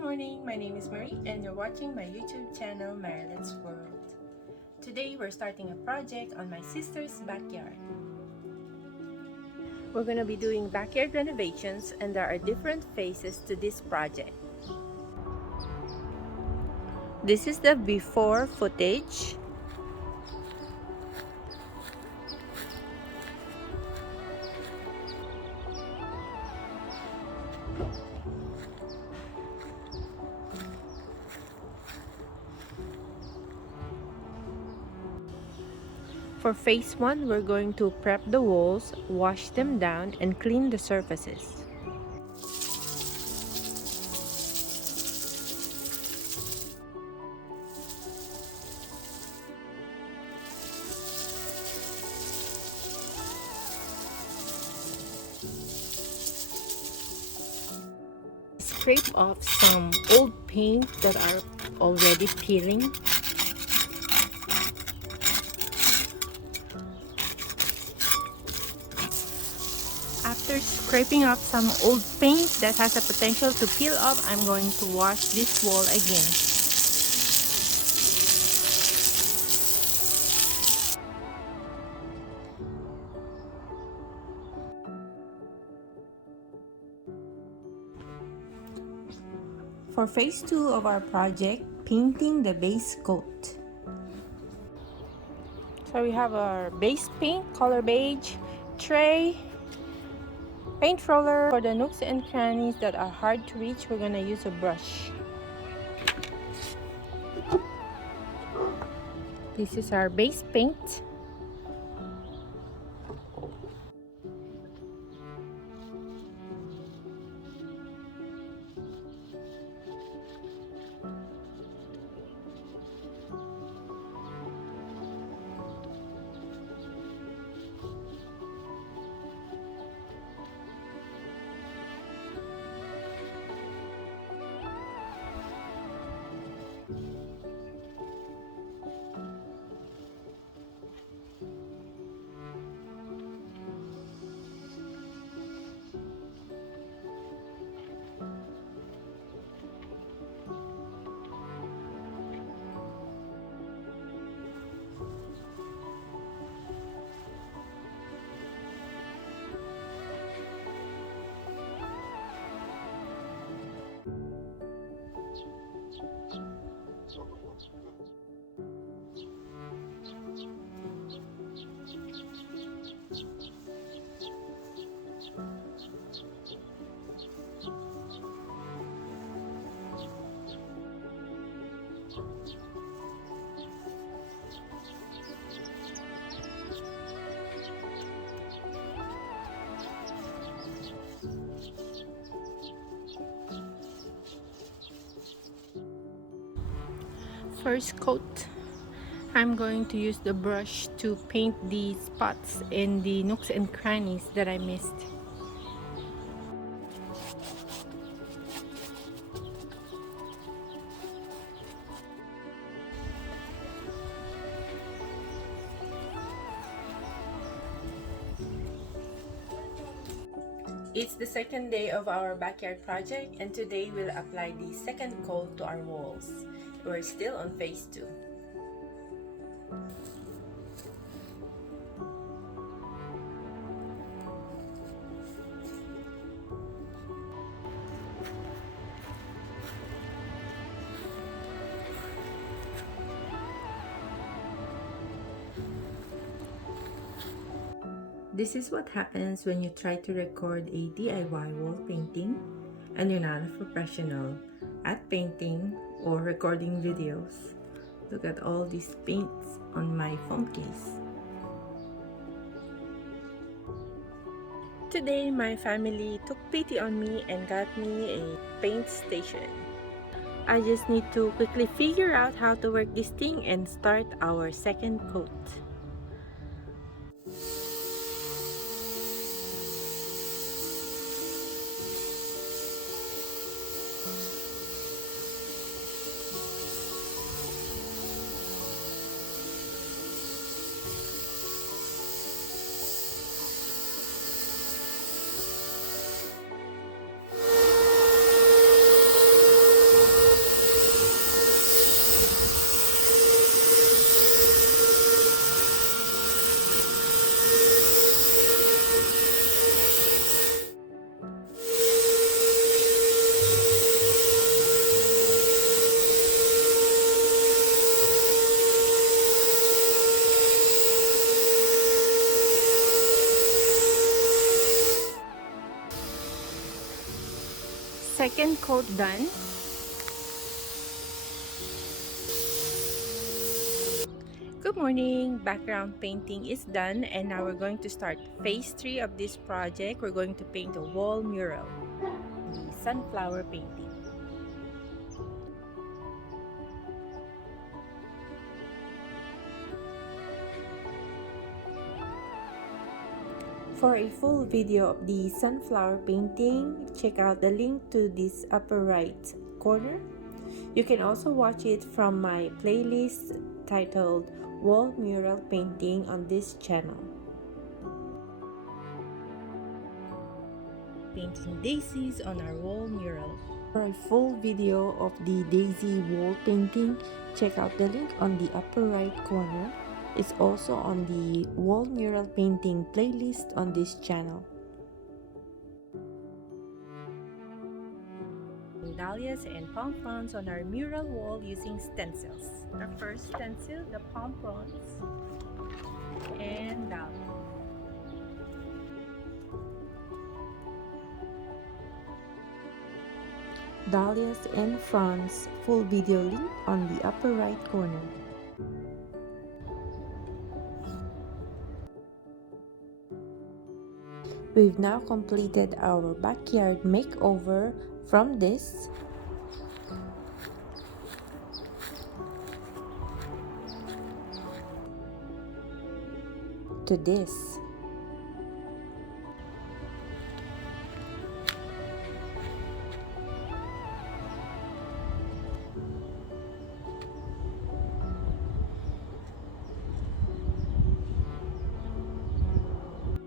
morning, my name is Marie and you're watching my YouTube channel Marilet's World. Today we're starting a project on my sister's backyard. We're going to be doing backyard renovations and there are different phases to this project. This is the before footage. For phase 1, we're going to prep the walls, wash them down, and clean the surfaces. Scrape off some old paint that are already peeling. After scraping off some old paint that has a potential to peel off, I'm going to wash this wall again. For phase 2 of our project, painting the base coat. So we have our base paint, color beige, tray, paint roller. For the nooks and crannies that are hard to reach, we're going to use a brush. This is our base paint. First coat, I'm going to use the brush to paint the spots in the nooks and crannies that I missed. It's the second day of our backyard project and today we'll apply the second coat to our walls. We're still on phase 2. This is what happens when you try to record a DIY wall painting and you're not a professional at painting or recording videos. Look at all these paints on my phone case. Today, my family took pity on me and got me a paint station. I just need to quickly figure out how to work this thing and start our second coat. second coat done. Good morning! Background painting is done and now we're going to start phase 3 of this project. We're going to paint a wall mural, the sunflower painting. For a full video of the sunflower painting, check out the link to this upper right corner. You can also watch it from my playlist titled Wall Mural Painting on this channel. Painting daisies on our wall mural. For a full video of the daisy wall painting, check out the link on the upper right corner. It's also on the wall mural painting playlist on this channel. Dahlias and pompoms on our mural wall using stencils. Our first stencil, the pompoms and dahlias. Dahlias and fronds, full video link on the upper right corner. We've now completed our backyard makeover from this to this.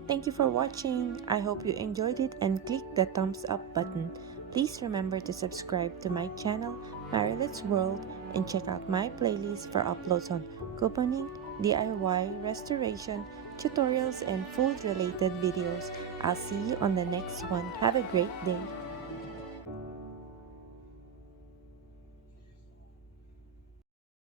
Thank you for watching. I hope you enjoyed it and click the thumbs up button. Please remember to subscribe to my channel, Marilet's World, and check out my playlist for uploads on couponing, DIY, restoration, tutorials, and food related videos. I'll see you on the next one. Have a great day.